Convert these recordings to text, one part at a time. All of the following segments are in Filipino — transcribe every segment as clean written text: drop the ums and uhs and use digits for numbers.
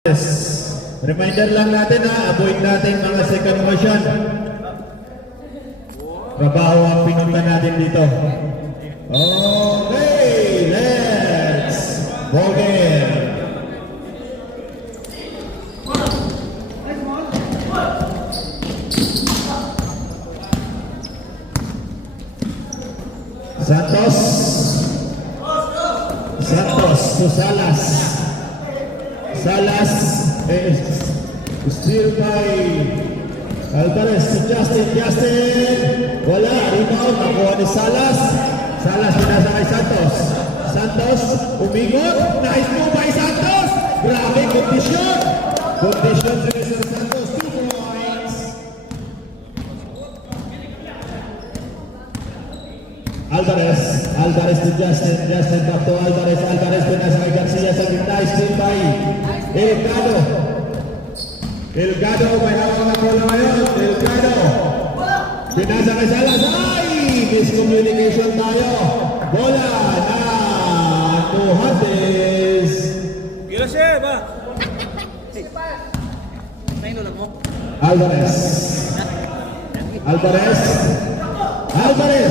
Reminder lang natin avoid natin mga second motion. Trabaho ang pinunta natin dito. Okay, let's ball game. Santos to Salas. Salas is still by Alvarez to Justin. Wala, rebound, nakuha ni Salas. Salas pinasa kay Santos. Santos, umigot. Nice move by Santos. Grabe, kondisyon. Kondisyon si Mr. Santos. 2 points. Alvarez to Justin back to Alvarez pinasa kay Garcia sa gitna, still by Elgado, may hawak na bola ngayon. Elgado pinasa kay Salas. Ay, miscommunication tayo. Bola na Muhantes. Gila siya ba? Nainulog mo? Alvarez,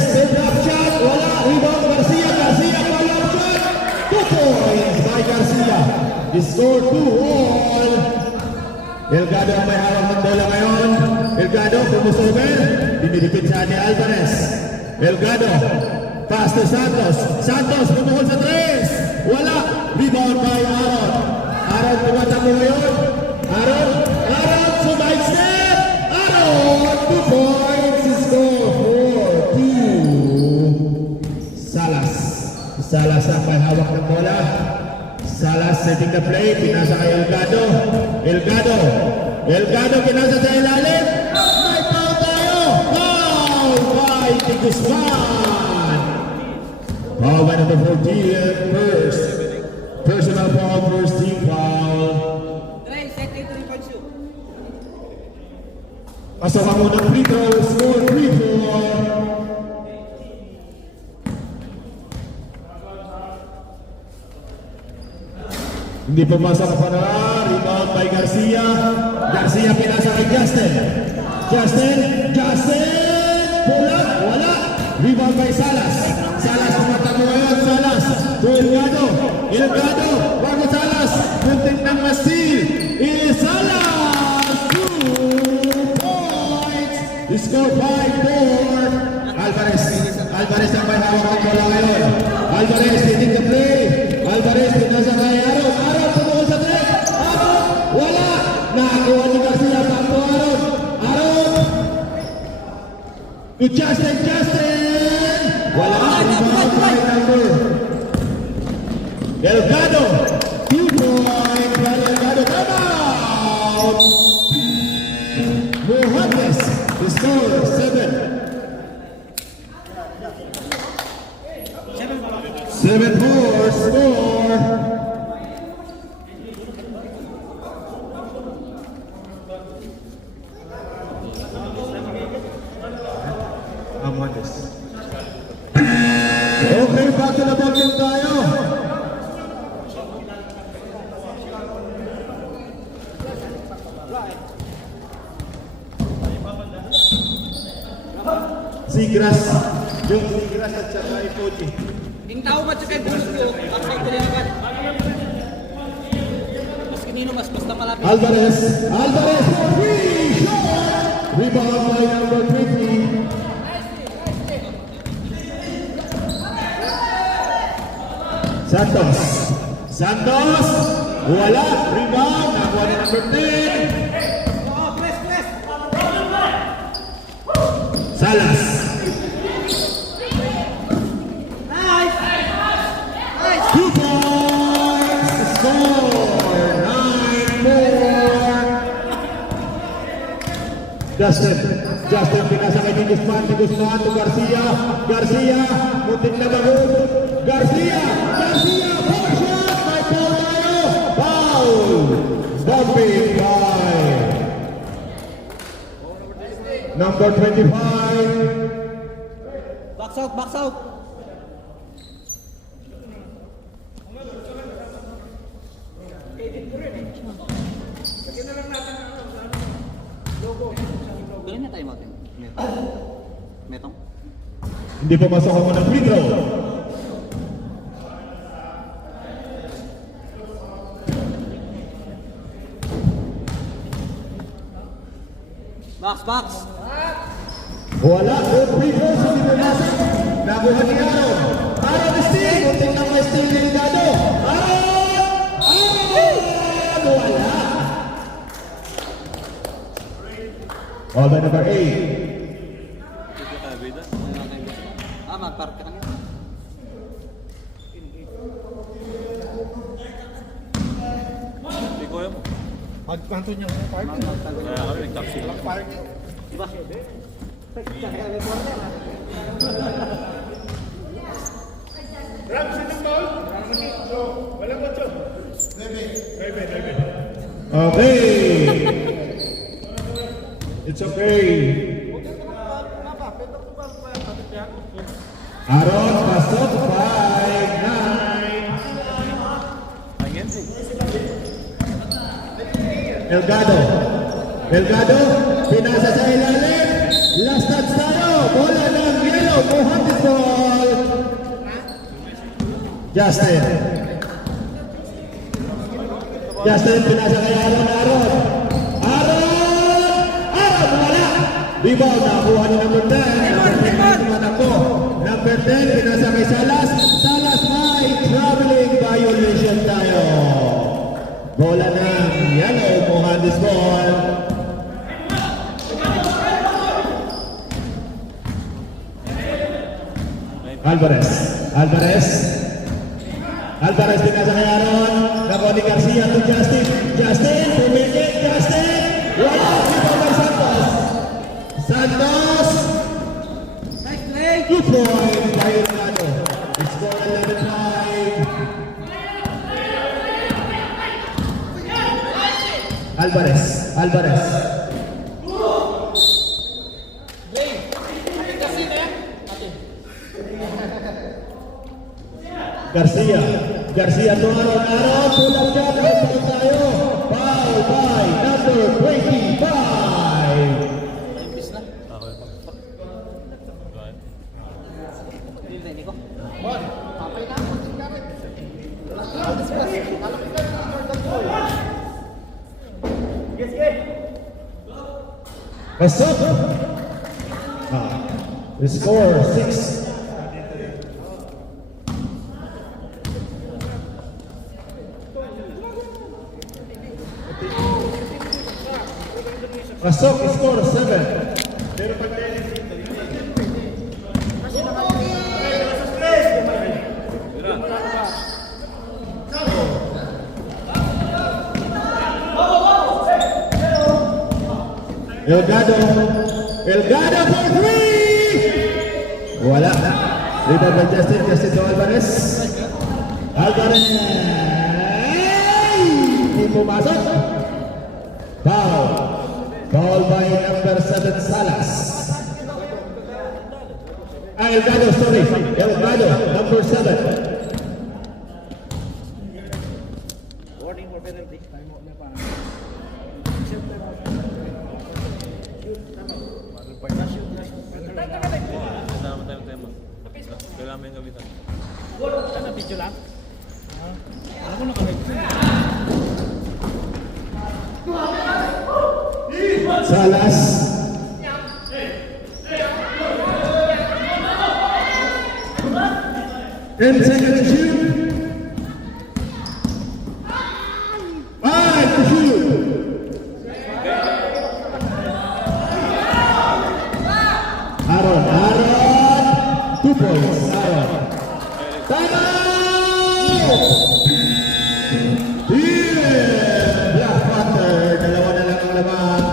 step up shot, wala, rebound Garcia, follow up shot, 2 points by Garcia, he scored 2-all. Elgado ang may hawak ng bola ngayon. Elgado, pumusover, dinidipit siya ni Alvarez. Elgado, pass to Santos, pumuhol sa 3, wala, rebound by Aaron, tumatakbo ngayon, Aaron, sumide step, Aaron, 2 points, he scored 4-2. Salas ang may hawak ng bola. Salas setting the play, pinasa kay Elgado, pinasa sa ilalim. May foul tayo. Foul by Guzman. Foul by number 14, first. Personal foul, first team foul. Asama mo ng free throw, score 3-4. Hindi pumasok pa na, rebound by Garcia pinasa kay Justin, pull up, wala, rebound by Salas tumatakbo ngayon, Salas to Elgado, bago Salas, muntik ng ma-steal, Salas, 2 points, score 5-4. Alvarez ang may hawak ng bola ngayon. Alvarez, hitting the play. Alvarez, pinasa kay Aaron, pumuhol sa 3. Aaron, wala. Nakakuha ni Garcia, sakto Aaron. To Justin. Wala. Rebound by number. Elgado, 2 points by Elgado. Come out. Muhantes, score 7-4 score. Okay, back to the ball game tayo. Sigras at saka Ipoji. Yung tao ba siya kay Busco, ako ito rin agad. Mas kinino, basta malapit. Alvarez for free shot! Rebound by number 20. Santos, wala, rebound, nakuha ni number 10. Salas. Justin pinasa kay Guzman to Garcia, muntik na bagod. Garcia, foul shot, may foul tayo. Foul, bumping by number 25. Box out. time out yun? Metong? Metong? Hindi pumasok ako ng free throw. Box! Wala, good free throw sa pinulasan. Nakuha ni Aaron. Aaron steal. Kunting lang may steal ni Dado. Aaron! Wala. All by number 8. Magpark ka kanina. Hindi ko alam. Pagpanto niya ng park. Kaya kami nag-taxi lang. Park. Diba? Ram, sinong ball? Walang otso. Bebe. Okay. It's okay. Aaron, pasok. 5-9. Angin? Delgado, pinasa sa ilalim. Last touch tayo. Bola ng yellow. Mohandes ball. Justin, pinasa kay Aaron. Wala. Rebound, nakuha ni number 10. Number 10, pinasa kay Salas. Salas, may traveling violation tayo. Bola ng yellow, Mohandes ball. Alvarez pinasa kay Aaron. Nakuha ni Garcia to Justin. Pumigil. Wala. Rebound by Santos. Nice play! 2 points by Delgado. It's score 11-5. Alvarez. Garcia to Aaron. Pull up dyan. Foul tayo. Foul by number 25. Imbis na. Okay. Hindi ko. Pasok. The score 6. Pasok, score 7. Delgado for 3! Wala. Rebound by Justin to Alvarez. Hindi pumasok. Foul by number 7, Salas. Delgado, number 7. Warning for penalty. Time out na pa. Tema. Kailangan yung gamitan. Ano, video lang? Alam ko nakalagay. Salas. Ten seconds to shoot. 5 to shoot. Aaron. 2 points. Aaron. Time out! Black Panther. Dalawa na lang ang laban.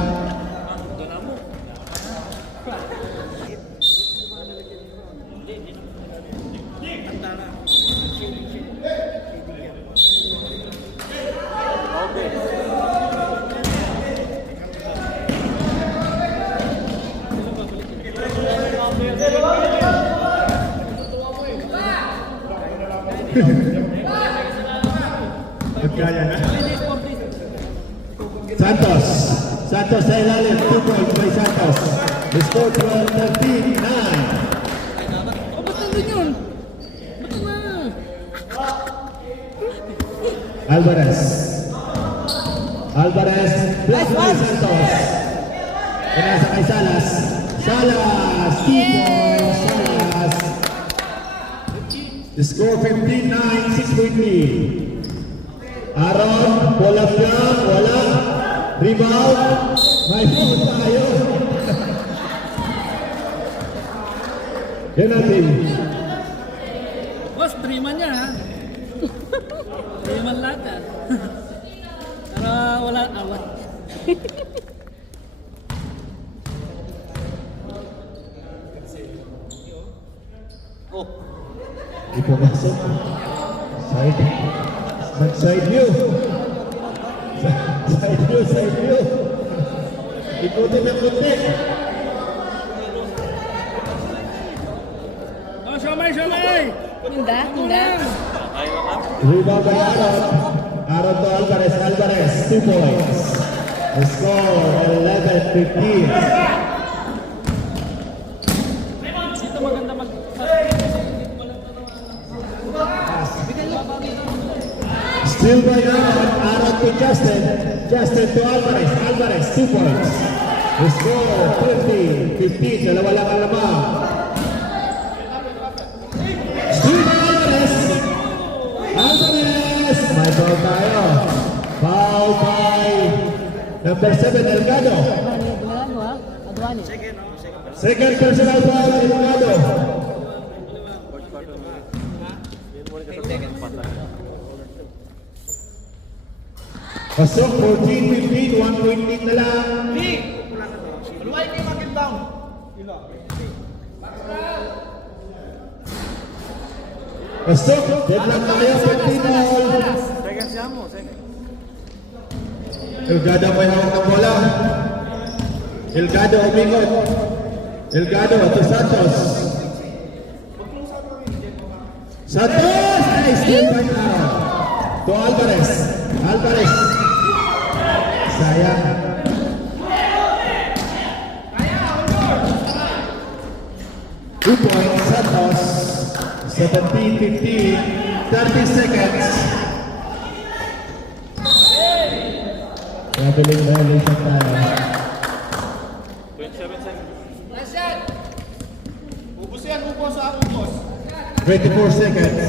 Kaya na. Santos sa ilalim, 2 points by Santos. The score 12-13-9. Oh, ba't nandun yun? Ba't na? Alvarez plus Santos. Pinasa kay Salas. 2 points, Salas. The score 15-9, 6-point lead. Aaron, pull up niya, wala. Rebound, may foul tayo. Yan natin. Boss, 3-man niya ha. 3-man lahat ha. Pero wala awat. Di pumasok. Side view. Side view. Ikutin ng kunti. Oh, Shomay! Tinda. Kaya lang kami. Rebound by Aaron. Aaron to Alvarez. 2 points. The score 11-15. Dito maganda mag... Still by Aaron. Aaron to Justin. Justin to Alvarez. 2 points. The score 20-15. Dalawa lang ang lamang. Still by Alvarez. May foul tayo. Foul by number 7, Delgado. Second personal foul, Delgado. Pasok, 14-15, 1 point lead na lang. Pasok, deadlock tayo, 15 all. Second siya mo, second. Delgado may hawak ng bola. Delgado umingot. Delgado to Santos. Santos! Nice steal by Aaron. To Alvarez. Sayang. Two points, Santos. 17-15. 30 seconds. Traveling violation tayo. 27 seconds. 24 seconds.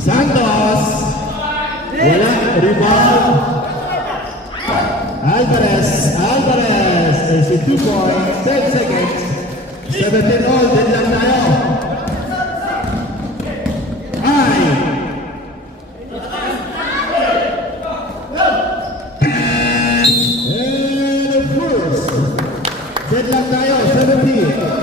Santos. Wala. Rebound. Alvarez. There's 2 points. 10 seconds. 17 all. Din lang tayo. Ay. And of course. Din lang tayo. 17.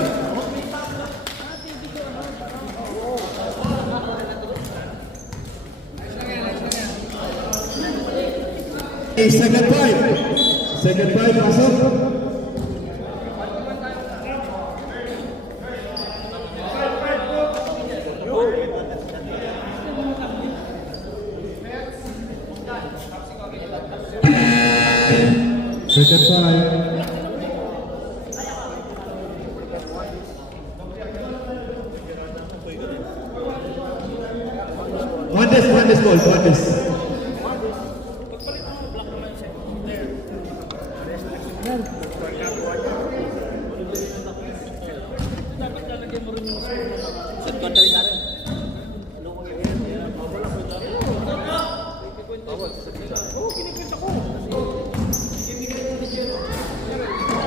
Second five, pasok. Second five. One this ball, one this.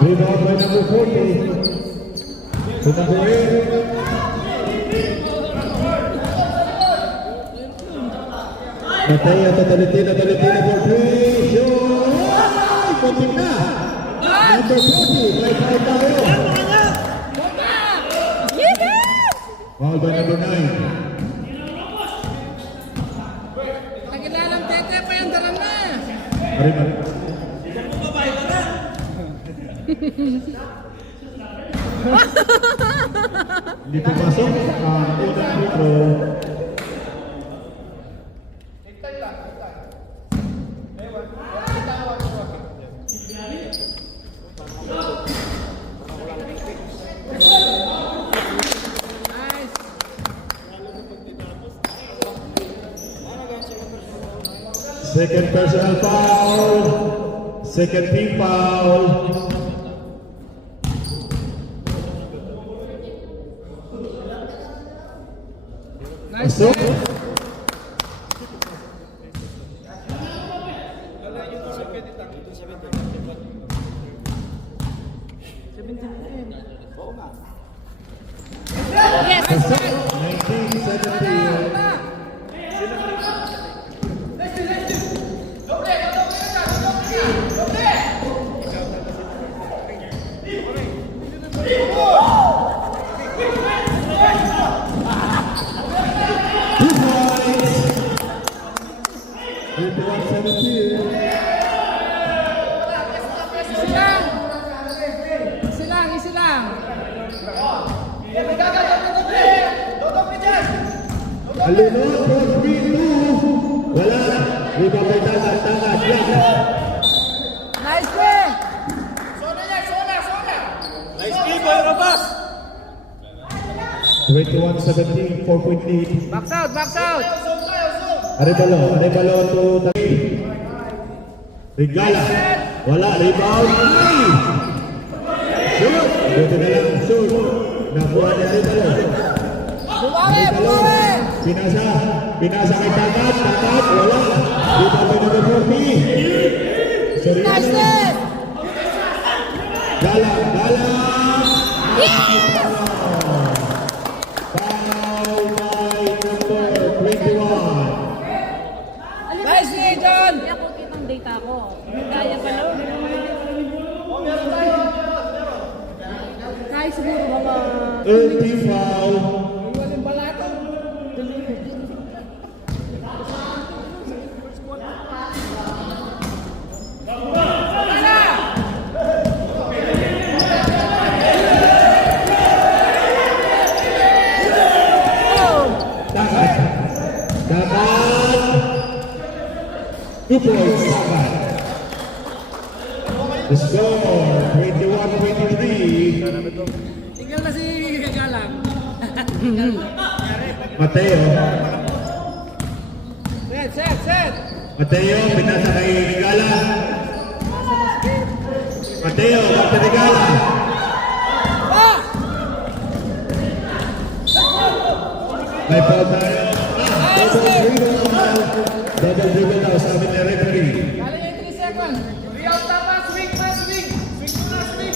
Rebound by number 40. To number 8. Mateo to Tolentino for 3. Shoot! Ay! Kunting na! Number 40. May foul tayo. Foul by number 9. Nagilalang tete pa yung dalang na. Ariman. Hindi pumasok ang unang free throw. Second personal foul. Second team foul. Nice. So, Yes! 19-17. Two points. 21-17. Easy lang. Easy lang, easy lang. Alunod for 3-2. Wala. Rebound by Tangat. Nice play. Nice play, Boy Rabas! 21-17. 4-point lead. Box out, box out. Arevalo to Tagi. Regala. Wala. Rebound. Ay! Shoot. Dito na lang. Shoot. Nakuha ni Arevalo. Bumawi. Pinasa kay Tagat. Wala. Rebound by number 40. Seryoso. Nice play. Gala. Yes! Foul by number 21. Nice play, John. Hindi ako kitang data ko. Kaya pa lang. Kahit siguro mga... Early foul. Walang balato. Tagat. 2 points. Tagat. The score 21-23. Tinggal na si Gagalang. Mateo. Set. Mateo, pinasa kay Regala. Mateo, back to Regala. Ah! May foul tayo. Double dribble daw sa amin na referee. Kali yung 3 seconds. Real tama, swing pa, swing. Swing mo na, swing.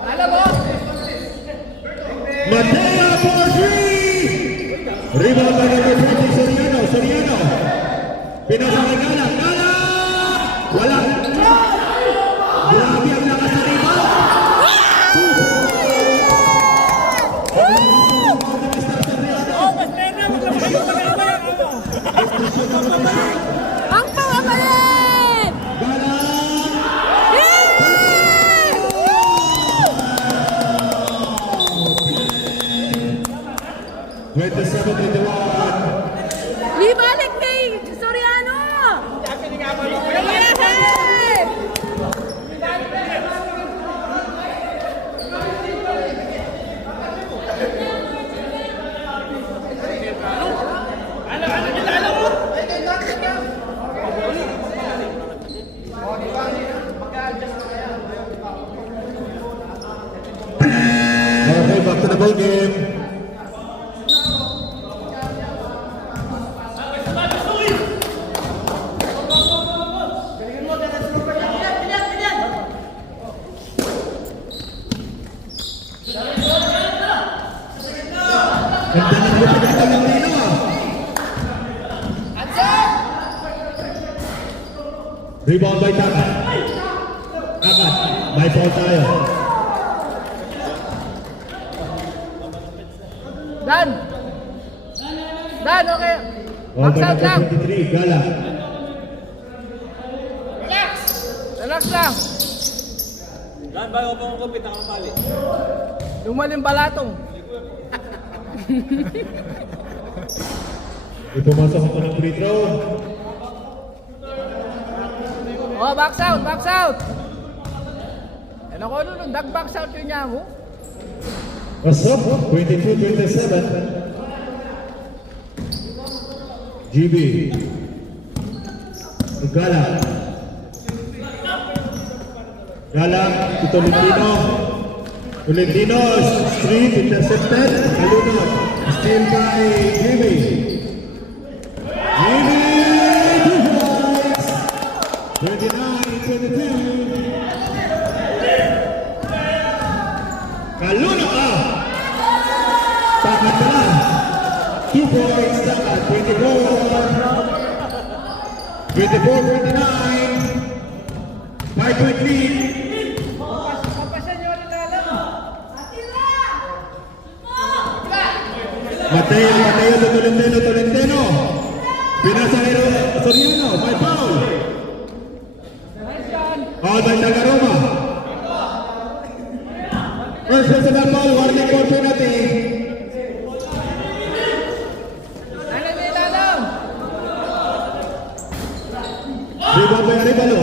Alam mo? Mateo for 3! Rebound by number 20, Soriano. Pinasa kay Gala. Wala. Grabe ang lakas sa rebound. Ang pangamalit! Gala. Yay! Woo! 27-21. Libalik kay Soriano! Yes! Okay, back to the ball game. Ganda ng lupit ng Tino. Rebound by Tagat. May foul tayo. Dan, okay. Foul Box by out number lang. 23, Gala. Relax lang. Dan, bago mo kong kupit ang pali. Lumalim balatong. Ipumasok ko ng free throw. Oh, box out. Ano ko nun, dag box out yun niya mo. What's up? 22-27. GB. Gala. Gala to Tolentino. Tolentino, street, intercepted. Kalunod. Still by GB. GB, 2 points. 29-22. Kalunod ah! Takat na lang. 2 points, takat. 24-29. 5-point lead. Mateo, Tolentino. Pinasahero, Soriano, may foul. All by Tagaroma. First personal foul, warning for penalty. Ano na ilalim? Rebound by Arevalo.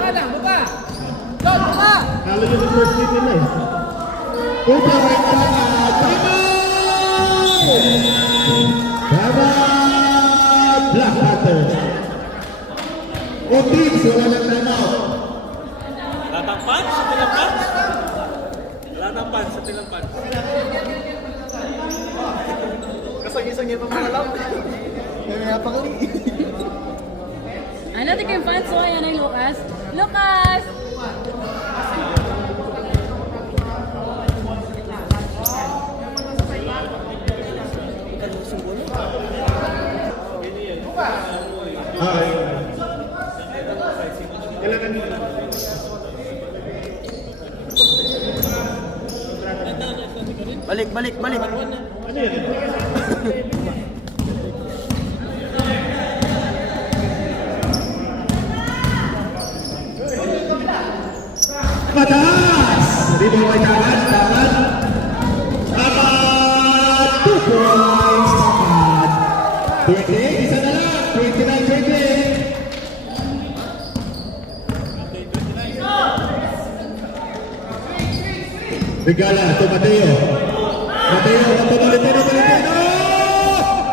Baba, baba. Don, baba. Kalo yung first hit nila eh. Upa, Black Panthers. O teams, wala ng timeout. Latang punch sa tilang punch. Latang punch sa tilang punch. Kasang-isang yung mga alam. Kaya pakali. Ano ito kayong fans? So, ayan ay Lucas. Lucas! Kailangan mo. Balik. Ano yun? Mataas! Rebound by Tagat. 2 points. Tagat. 28, isa na lang. 29-28. Regala to Mateo. Mateo to Tolentino.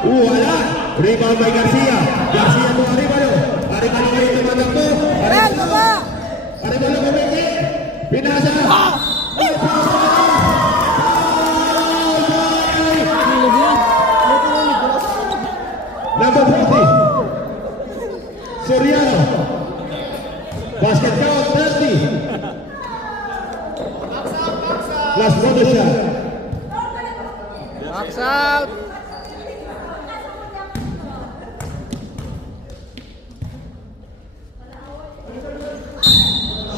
Wala. Rebound by Garcia. Garcia to Arevalo. Arevalo ngayon tumatakbo. Ayan, baba! Arevalo kumiti. Pinasa. Number 40. Soriano. Basket count 30. Last photo shot. Box out.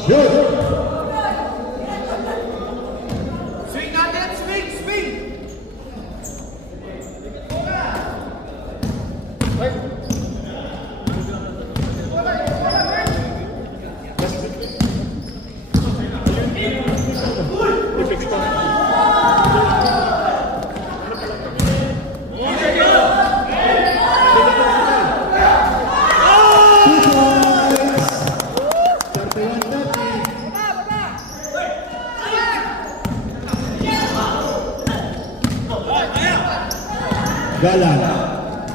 Shoot. Swing natin, swing.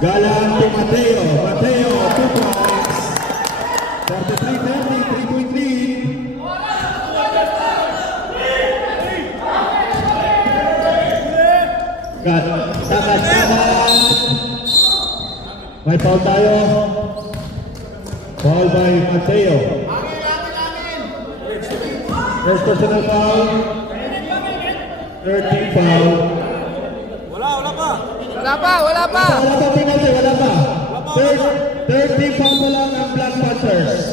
Galang to Mateo. Mateo, 2 points. 43-30, 3-point lead. Takat. May foul tayo. Foul by Mateo. First personal foul. 13 foul. Wala pa. Wala pa. Wala pa penalty, wala pa. 13 foul pa lang ang Black Panthers.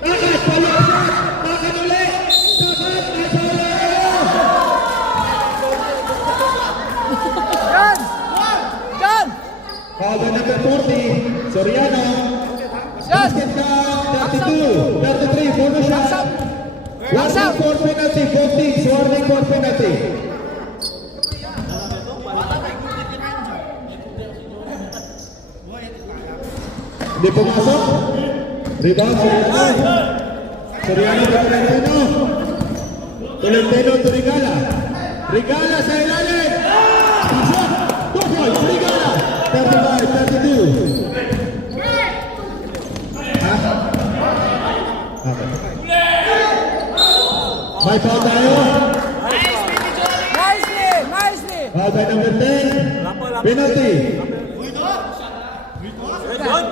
Takat, follow shot. Takat ulit. Takat, may foul na. John. Foul by number 40, Soriano. Basket count, 32, 33, bonus shot. Warning for penalty, 14, warning for penalty. Hindi pumasok. Rebound, Soriano. Soriano to Tolentino. Tolentino to Regala. Regala sa ilalim. Pasok. 2 points, Regala. May foul tayo. Nicely! Nicely! Foul by number 10. Penalty. Red one.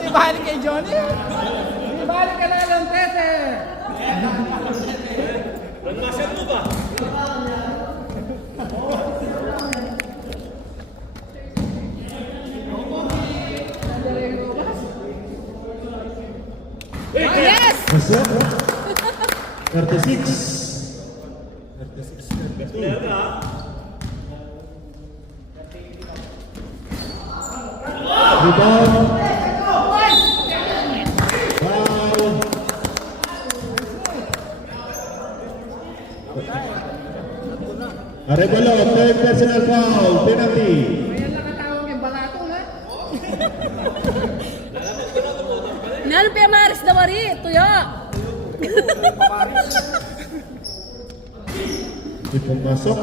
Ibalik kay Johnny. Ibalik ka na ng tete. Nagmaset mo ba? Yes! What's up? 36. Rebound. Foul. Arevalo, third personal foul, penalty. Ayan lang katawag yung balato, ha? Nano pa maris na mari, tuyo. Di pumasok.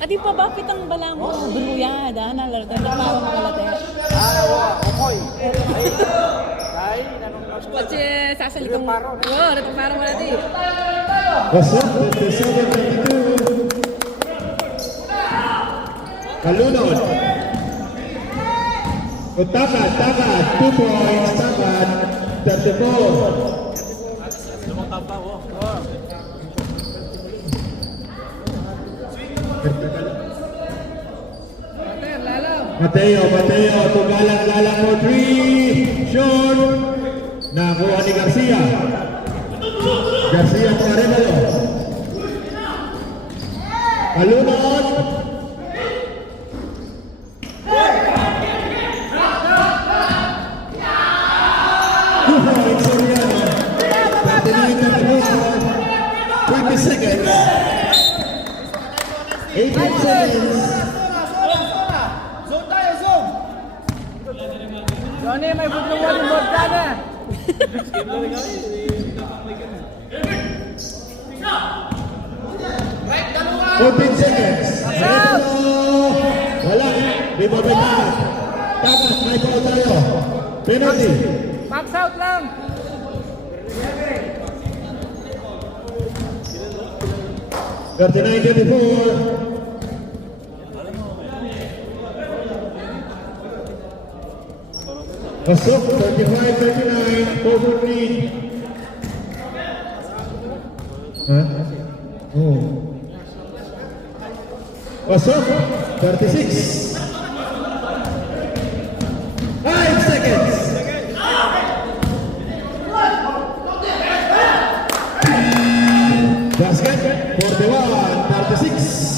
Adi pa ba pitang bala mo duluya da na larga na pa mo kalate. Okoy. Ay, nanong nasa. Pache sasalikong. Oh, reto parang wala di. What's up? 57-22. Kalunod. O takad, 2 points, takad, 34. Lumang pa, oh. Mater, lalaw. Mateo, galang mo 3. Short. Nakuha ni Garcia. Garcia para Arevalo. Kalunod. Points Soriano. 20 seconds. 18 seconds. Zone tayo, zone! Johnny, may bugluan yung board ka na. Right, dalawa. 14 seconds. Wala. Di ba bitahan? Takas, may foul tayo. Penalty. Max out lang. Pasok, 35-39, 4-4 lead. Ha? Oh. Pasok, 36. 5 seconds. Basket, 41-36.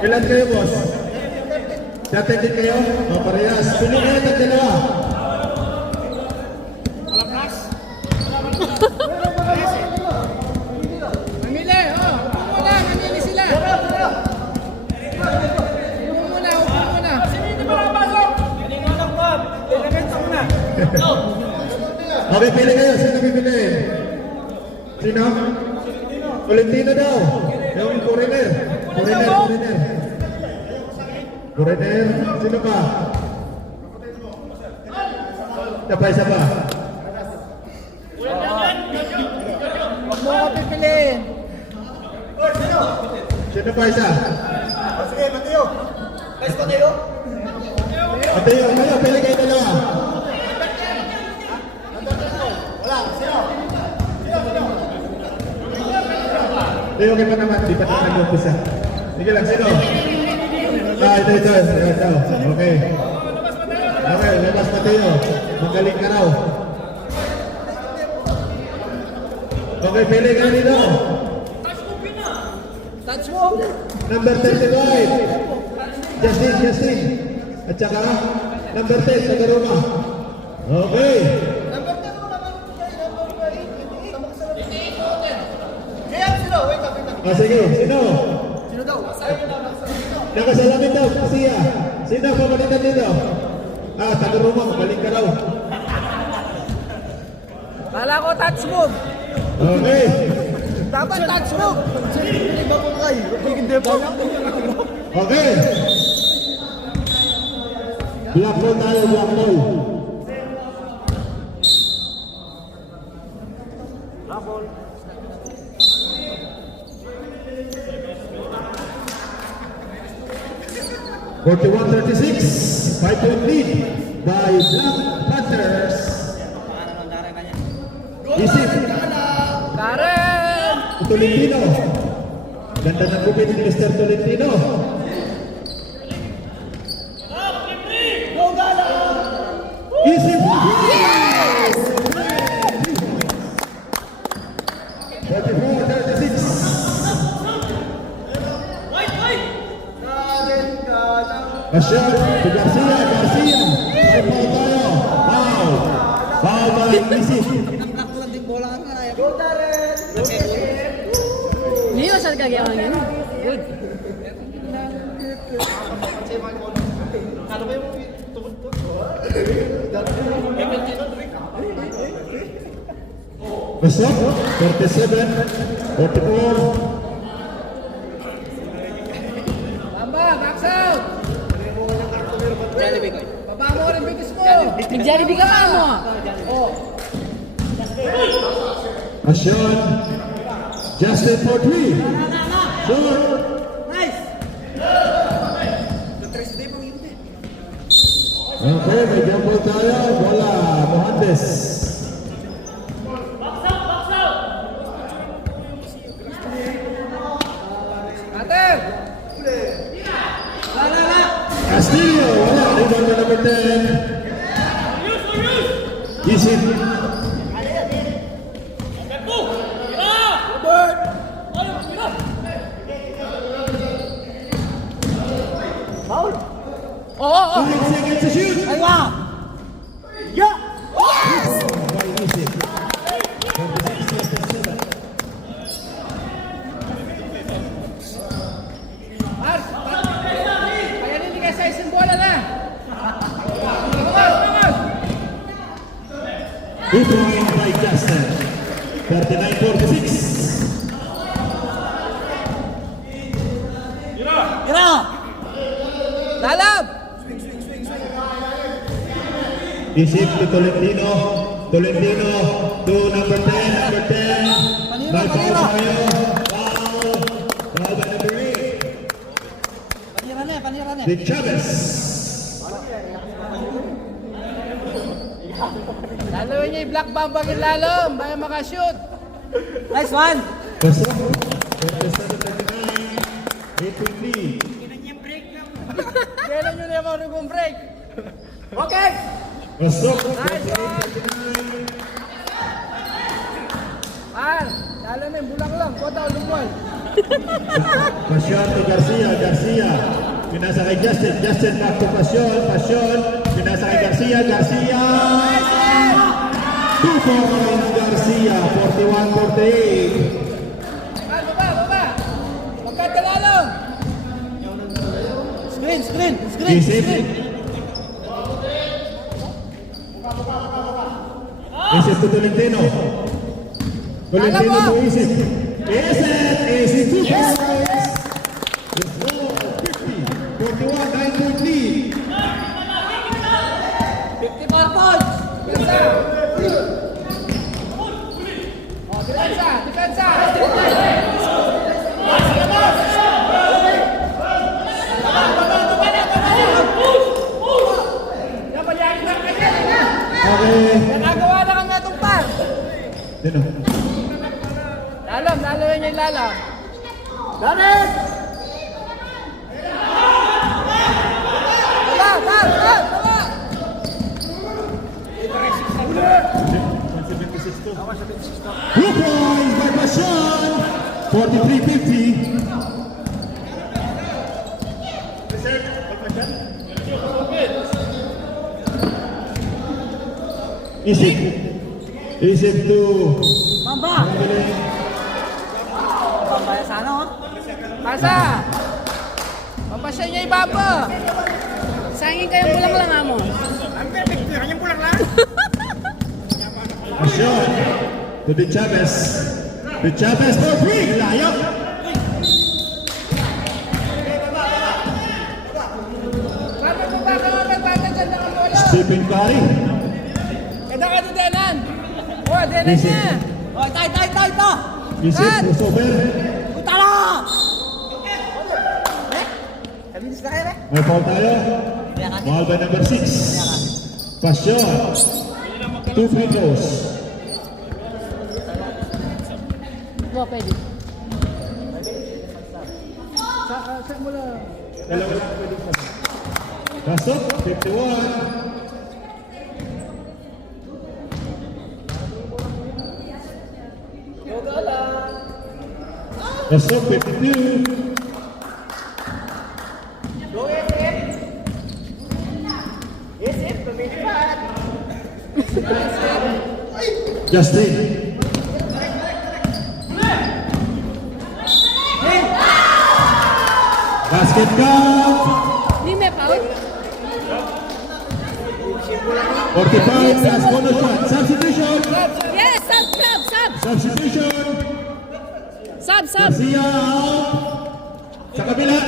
Ilan kayo, boss? Dati din kayo? O, parehas. Pili kayo ng dalawa. Mamili, oh. Upo muna, mamili sila. Upo muna. Okay, pili kayo. Sino pipili? Sino? Valentino daw. Yung foreigner. Foreigner. Sino pa? Isa pa. Huwag mo ako pipiliin. Sino pa isa? Sige, Mateo! Guys, Mateo! Mateo, kayo, pili kayo dalawa. Wala, sino? Tayo okay pa naman, di pa naman nag-umpisa. Sige lang, sino? Ito. Okay. Okay, labas Mateo. Magaling ka raw. Okay, pili ka dito. Touch mo. Number 35. Justin. At saka, number 10, Tagaruma. Okay. Number 10 mo naman. Number 8. Kaya sino? Wait up. Sige, sino? Sino daw? Nakasalamin daw, siya. Sino ang pamalitan dito? Tagaruma, magaling ka raw. Kala ko touch move. Okay. Dapat touch move. Hindi ba po kayo? Hindi po. Okay. Black ball tayo, black ball. Double. Forty-one, 36. 5-point lead by Black Panthers. Isip. Karen! Tolentino. Ganda ng bukid ni Mr. Tolentino. Isip. 44-36. Asyad to Garcia. May foul tayo. Foul. Foul by Isip. Hindi mo siya kagayawan yun. Good. Besok 47, 44. Bamba, box out! Baba mo rin bitis mo! Nag-Jollibee ka pa mo. Asyan. Justin for 3. Short. Okay, may jump ball tayo. Bola, Mohandes. Ater! Castillo, wala. Rebound na number 10. Isip. Oo. 5 seconds to shoot. Ay, wow! Yeah! By Isip. 46-37. Mars! Kaya hindi ka sa isang bola na! Tumal! 2 points by Justin. 39-46. Ira! Lalab! Isip to Tolentino. Tolentino to number 10. May foul tayo. Foul. Foul by number 8. Panira na. De Chavez. Lalawin niya yung black bamba lalom! Baya makashoot! Nice one! Pasok. 47-39. 8-point lead. Kailan nyo na yung marunong break? Okay! Pasok. Nice 48-39. Par! Lalo na yung bulang lang. Kota o lumol. Pasyon to Garcia. Pinasa kay Justin. Justin back to Pasyon. Pinasa kay Garcia. 2 points Garcia. 41-48. Baba! Magkata lalom! Screen! Isip. Isip to Tolentino. Tolentino to Isip. Isip 2 points. The score 50. 41 9-point lead. 54 points! Depensa! Okay. Nagagawa na kang itong par! Dino. Lalawin niya yung lalam. David! Baba! 2 points by Pasyon. 43-50. Isip to Mamba! Pambaya sana, oh. Pasa! Papasya niya yung bamba! Sangin kayong bulang lang amo. A shot to De Chavez. De Chavez for three. Layup. Bakit mo ba ka magbata dyan ng bola? Stephen Curry. Kada ka ni Denan. Oh, Denan Visit. niya. Oh, ito. Visit crossover. Utala! Kabilis na kayo, eh. May foul tayo. Foul by number 6. Pass shot. 2 free throws. Wow, pwede. Pasok. 51. Pasok. 52. Justin. Basket count. Hindi may foul? 45 plus bonus shot. Substitution. Yes, sub. Substitution. Sub. Garcia out. Sa kabila.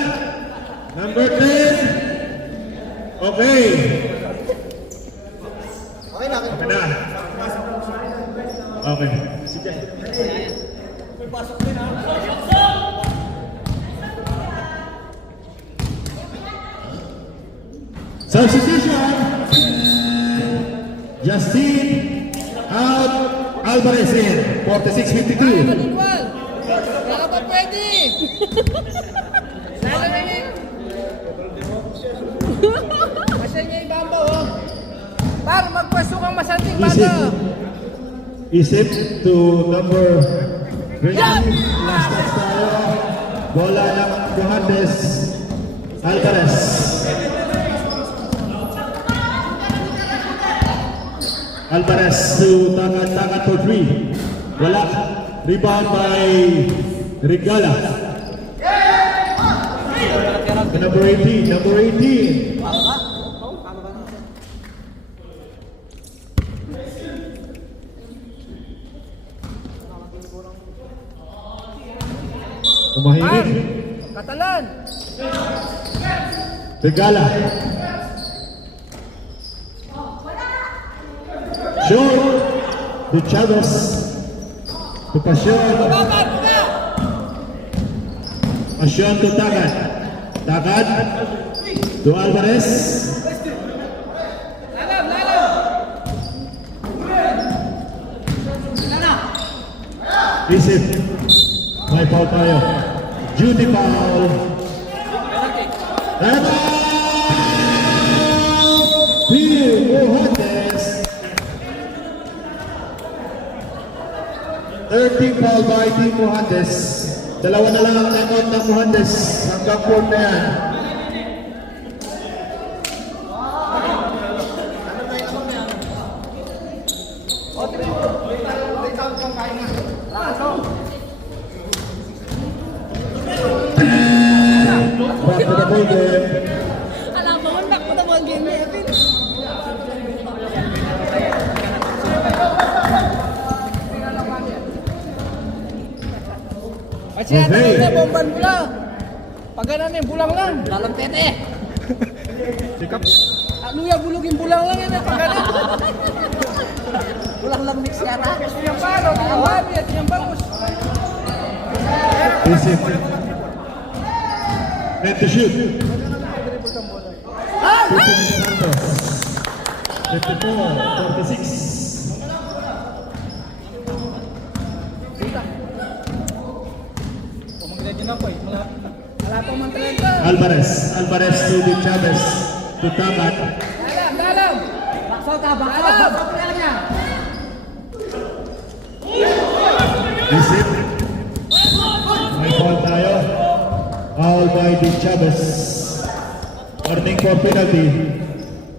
Number 10. Okay. Okay lang. Okay na. Okay. Sige. Substitution. Justin out. Alvarez in. 46-52. Manual. Kaya pa pwede. Lalo na yun. Masya niya ibabaw, oh. Para magpwesto kang masanting bata. Isip to number 20. Last touch tayo. Bola ng Johannes Alvarez. Alvarez to Tagat for 3. Wala. Rebound by Regala. Number 18. Umahimik. Katalan. Regala. Short. De Chavez. To Pasyon. Bakit na? Pasyon to Tagat. Tagat. To Alvarez. Lalam. Isip. May foul tayo. Duty foul. Rebound! Phil Mohandes. 13 foul by Team Mohandes. Dalawa na lang ang nakot ng Mohandes. Hanggang 4 na yan. Back to the ball game. Alam mo, back to the ball game na yun. Kasi yan, Okay. na bomban mo lang. Pag ganun yung bulang lang. Lalang pete. Luya bulugin bulang lang yan. Pag ganun. Kulang lang mix yata. Yung palo, yung babi at yung bangus. Isip. Net to shoot. 54-46. Wala pang mantalenta. Alvarez to De Chavez. To Tagat. Lalam. Lalam. Isip. May foul tayo. Foul by De Chavez. Warning for penalty.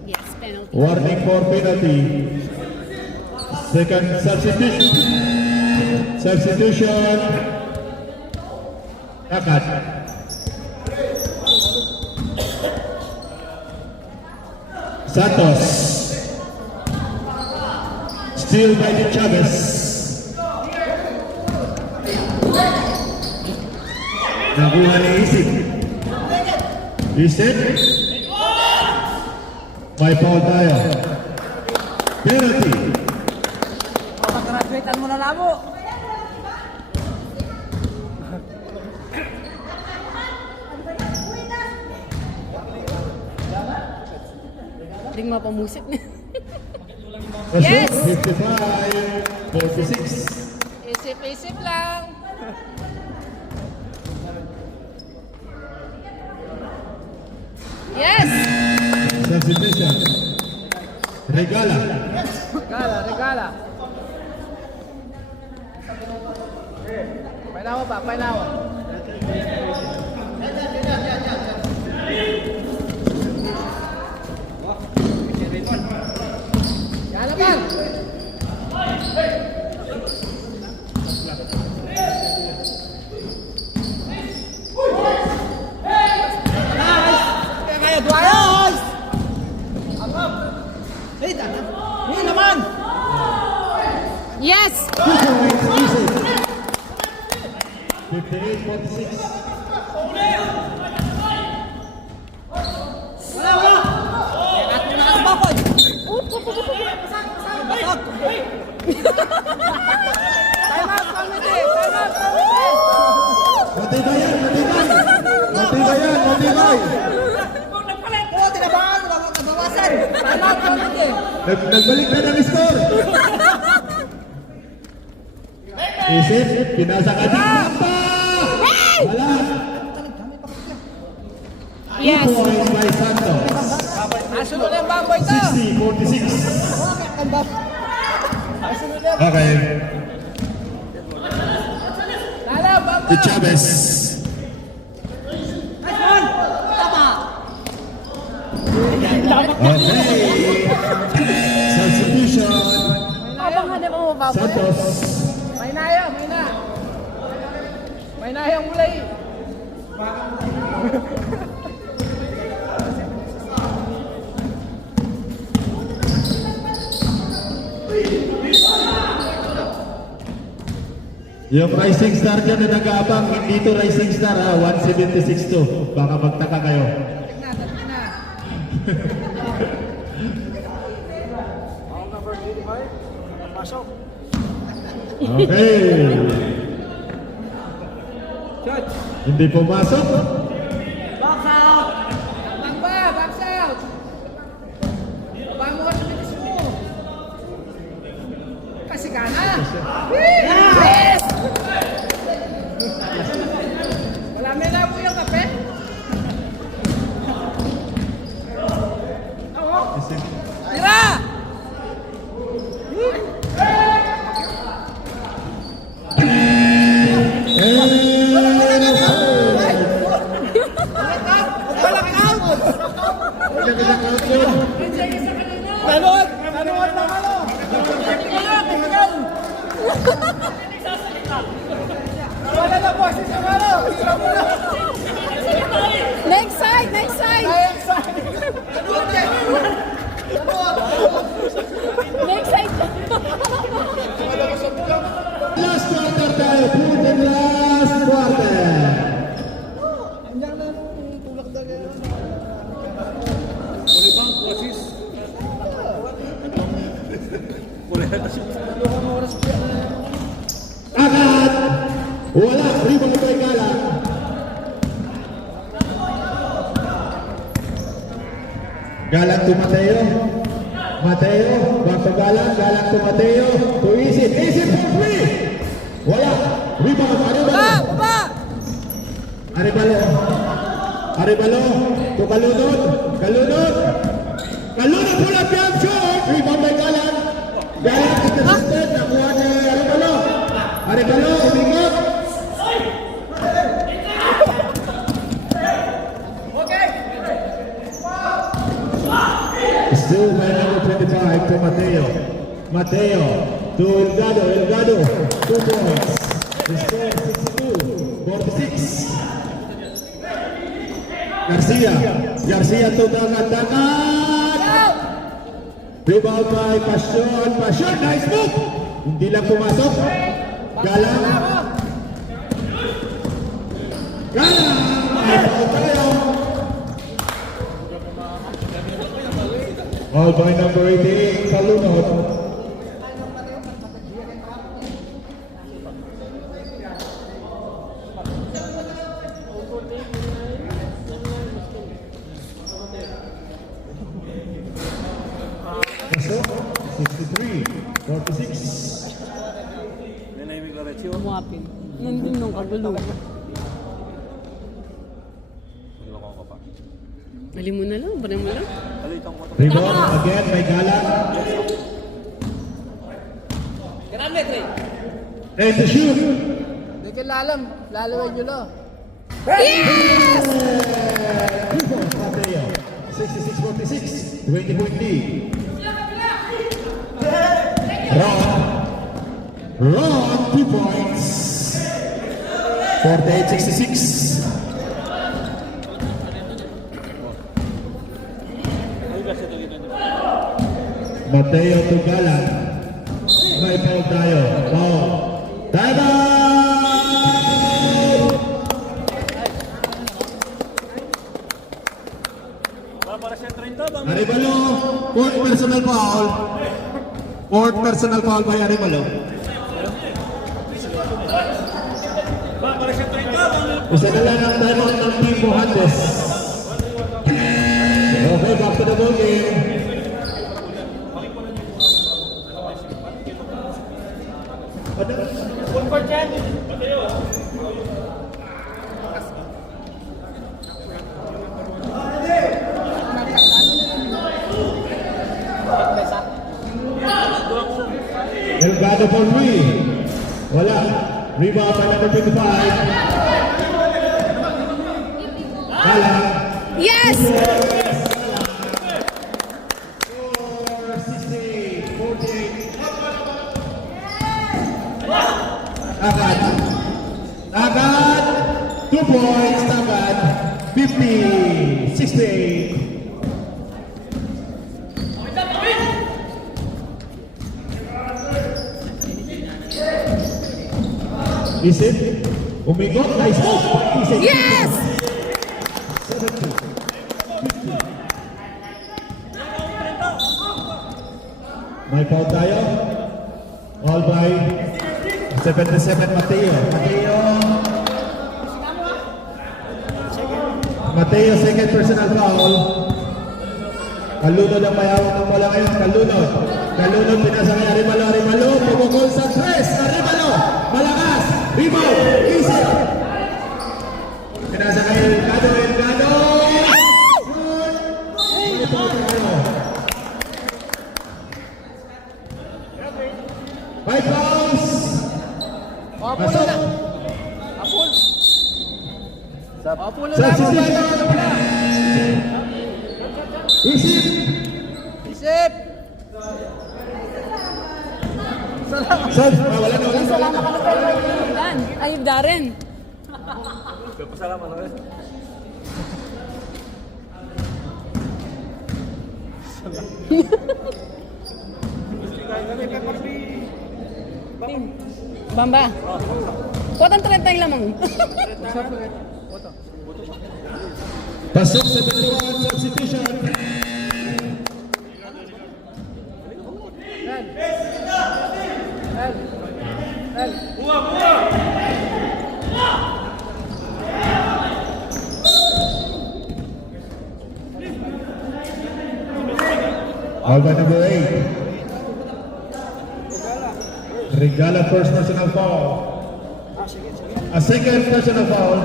Yes, penalty. Warning for penalty. Second substitution. Substitution. Tagat. Santos. Still by the Chavez. Nakuha ni Isip. Isip. May foul tayo. Penalty. Pag-graduatean mo na lamo. Hindi mapamusik na. Yes! Yes! 55, 46. Isip-isip lang. Yes! Substitution. Regala. Regala. Painawa pa, painawa. Yan naman. Kaya kaya Dwayne! Hey, tama. Hey naman! Yes! 58, 46. At mo na ang bakod! Basag! Time out, committee. Time out, committee. Matibay yan, matibay. Matibay yan, matibay. Oo, tinabahan! Nabawasan! Time out, committee. Nagbalik na ng score. Isip, pinasa ka din. Wala. Yes! 2 points by Santos. Asunod na yung baboy to. 60, 46. Asunod na yung Okay. Lala, baboy. The Chavez. Okay. Substitution. Abang hanap mo baboy. Santos. May naya, may na. May nayang mulay. Yung Rising Star dyan na nag-aabang, hindi to Rising Star ha, 176 to. Baka magtaka kayo. Tatik na. Okay. Hindi pumasok. Bang ba, box out. Bang mo ka sa bitis mo. Kasi ka na. Yes! Wala may labo yung kape. Oo. Tira! Tanod! Tanod na ano! Wala na po, sisa mo na. Sisa mo na. Next side! Next side! Next side! Last quarter tayo, fourth and last quarter. Andiyan na yung tulak na kayo. Agad! Wala, rebound by Galang. Galang to Mateo. Mateo, back to Galang. Galang to Mateo. To Isip. Isip for free. Wala. Rebound. Aribalo. Baba! Aribalo. Aribalo. To Kalunod. Kalunod. Kalunod pula jump shot. Rebound by Galang. Galang intercepted. Nakuha ni Aribalo. Aribalo. Umikot. Still by number 25 to Mateo. Mateo to Elgado. Elgado. 2 points. The score 62. 46. Garcia. Garcia to Dagat. Dagat. Rebound by Passion. Passion, nice move! Hindi lang pumasok. Galang. Galang! May foul tayo. All by number 88, Kalunod. Pasok, 63, 46. Nanahimik na Rechio. Umapin. Nandun nung kagulo. Niloko ko pa. Bali mo na lang, bali mo lang. Kalitan ko. Rebound again by Galang. Grande, Trey. And to shoot. Hindi ka lalam. Lalawin nyo lang. Yes! 2 points, Mateo. 66-46, 20-point lead. Ron, 2 points. 48-66. Ay, kasi ito dito. Mateo to Galang. May foul tayo. Foul. Time out! Wala para siya 30 bang? Arevalo, fourth personal foul. Fourth personal foul by Arevalo. Wala para siya 30 bang? Isa na lang ang time out ng Team Mohandes. Okay, back to the ball game. Delgado for three. Wala. Rebound by number 25. Wala. Yes! 4-16, 48. Agad. Agad. 2 points. Agad. 50, 68. Isip, umigot, nice move. Isip. Yes! 70. 50. May foul tayo. All by 77 Mateo. Mateo, second personal foul. Kalunod ang may hawak ng bola ngayon. Kalunod, pinasa kay Arevalo. Pumukol sa tres. Arevalo, malakas. Rebound, isip. Pinasa kay Elgado. May foul tayo. May fouls. Pasok. Substitution. Isip. Isip! Wala na. Salamat ka na kayo. Dan. Ay, Darren. Pasalamat na rin. Bamba. Kuwatan 30 yung lamang. Pasok 71, substitution. All by number 8. Regala first personal foul. A second personal foul.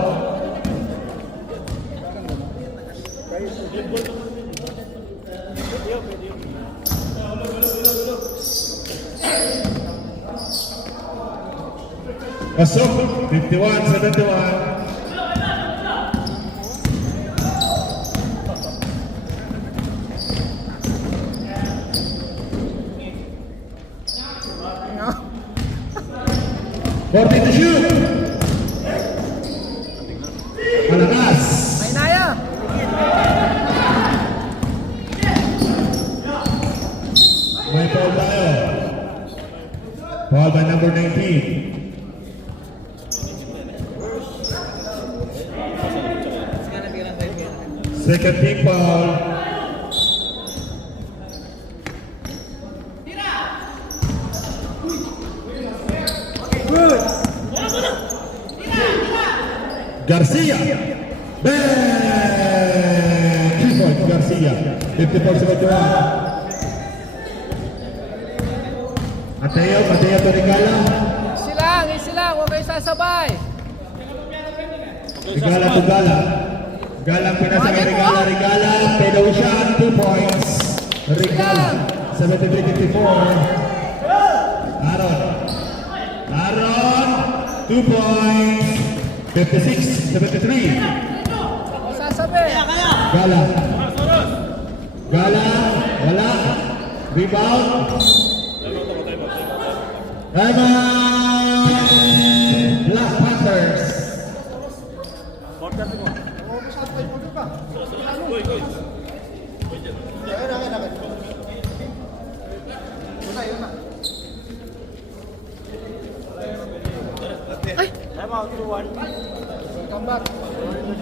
Pasok 51-71. Forty to shoot. Malakas. May naya! Second team foul. Garcia. Bang! 3 points, Garcia. 54-71. Mateo to Regala. Easy lang, huwag kayo sasabay. Regala to Gala. Gala pinasa kay Regala. Pero siya 2 points. Regala. 73-54. Aaron. 2 points. 56-73. Sasabi. Gala. Wala. Rebound. Time out. Black Panthers.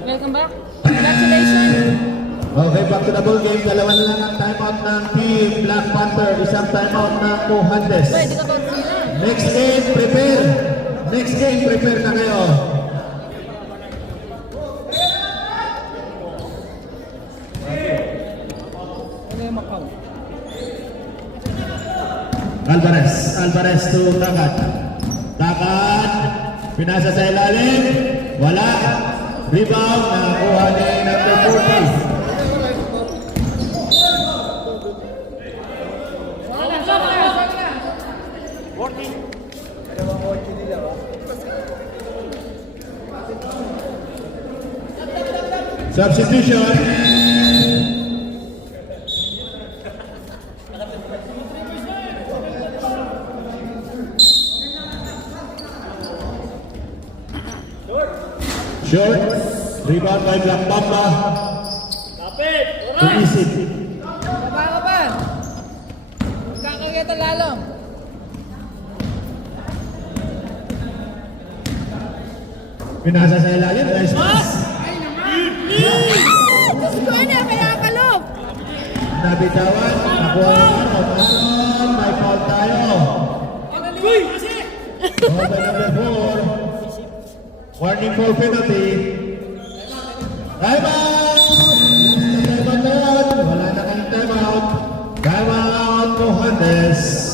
Welcome back. Congratulations. Okay, back to the ball game. Dalawa na lang ang timeout ng team Black Panther. Isang timeout ng Mohandes. Pwede ka ba sila? Next game, prepare na kayo. Alvarez to Tagat. Pinasa sa ilalim. Wala. Rebound na kuha ni number 40. Substitution. Short. Rebound by Black Mamba. Tumisip. Baba ka ba? Kakakita lalo. Pinasa sa ilalim. Nice pass. Diyos ko na, kaya kalog. Nabitawan. Nakuha ng Aaron. May foul tayo. Oh, by number 4. Warning for penalty. Time out! Time out! Wala na kayong time out. Time out, Mohandes.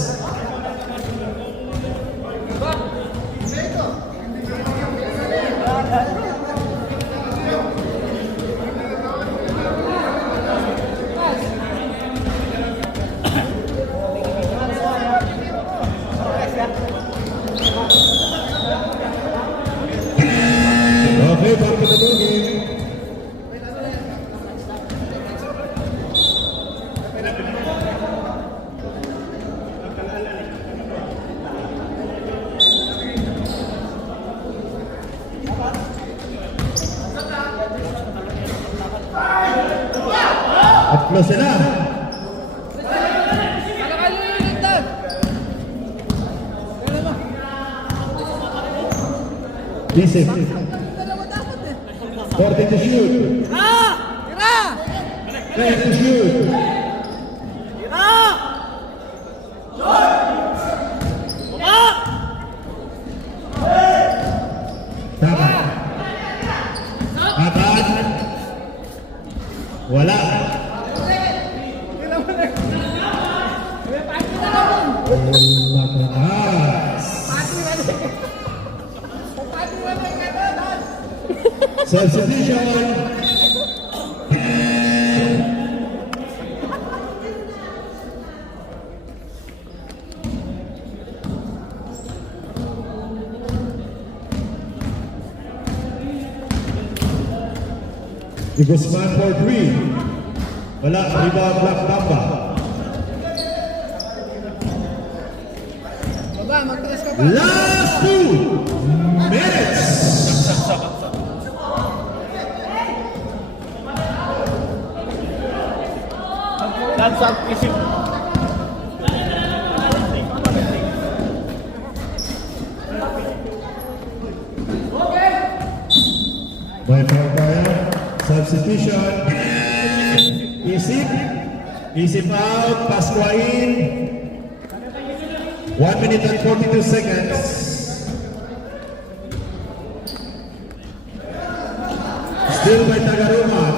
Okay, back to the ball game. At close sila. Ano ka lulunod? Pero mo. Decent. Dalawa dapat eh. 40 to shoot. Tira! 10 to shoot. Takat. Takat. Wala. Lakas. Substitution. The Guzman for 3. Wala, rebound Black Mamba. Baba, magtaas ka ba? Last 2 minutes. Hands up, isip. May foul tayo. Substitution. Isip out, Pascuain. 1 minute and 42 seconds. Still by Tagaruma.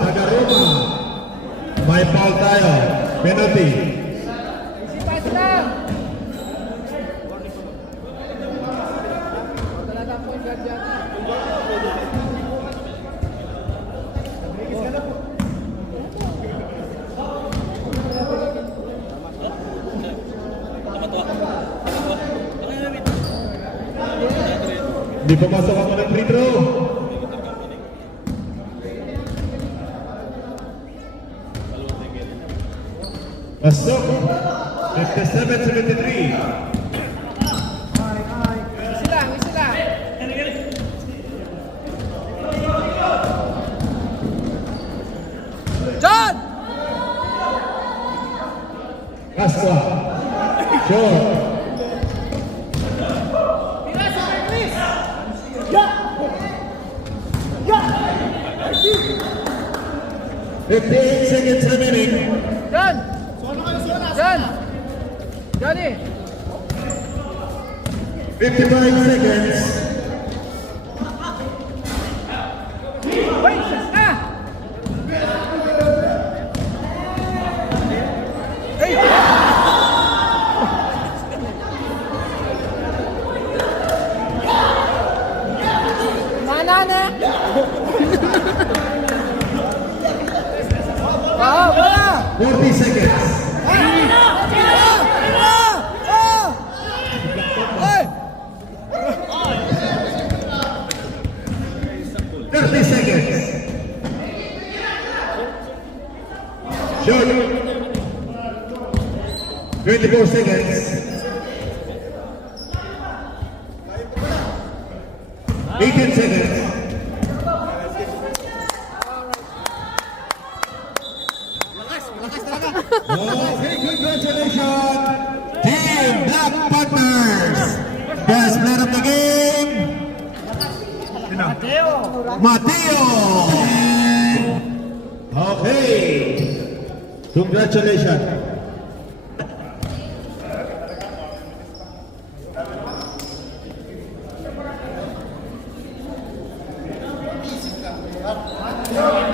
May foul tayo. Penalty. Easy pass lang. Wala na point guard dyan. Di pumasok ako ng free throw. Pasok. 57-73. Easy lang. John! Pascua. Short. Tira sa Chris! 58 seconds remaining. John! Johnny! 55 seconds. Wait! Ah! Hey! Manana! Wow! 40 seconds. Hey! 30 seconds. Short. 24 seconds. 18 seconds. Okay, congratulations, Team Black Panthers. Best player of the game, Mateo. Okay, congratulations.